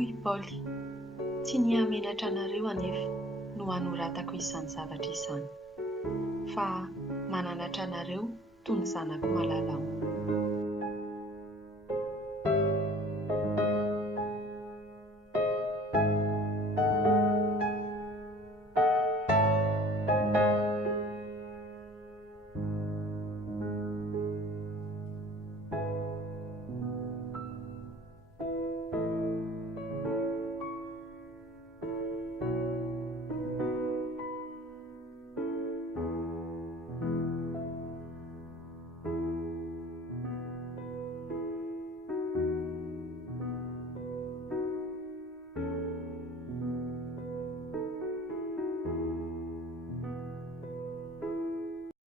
Hoy Paoly, tsy ny hamenatra anareo anefa no hanoratako izany zavatra izany, fa mananatra anareo toy ny zanako malalao.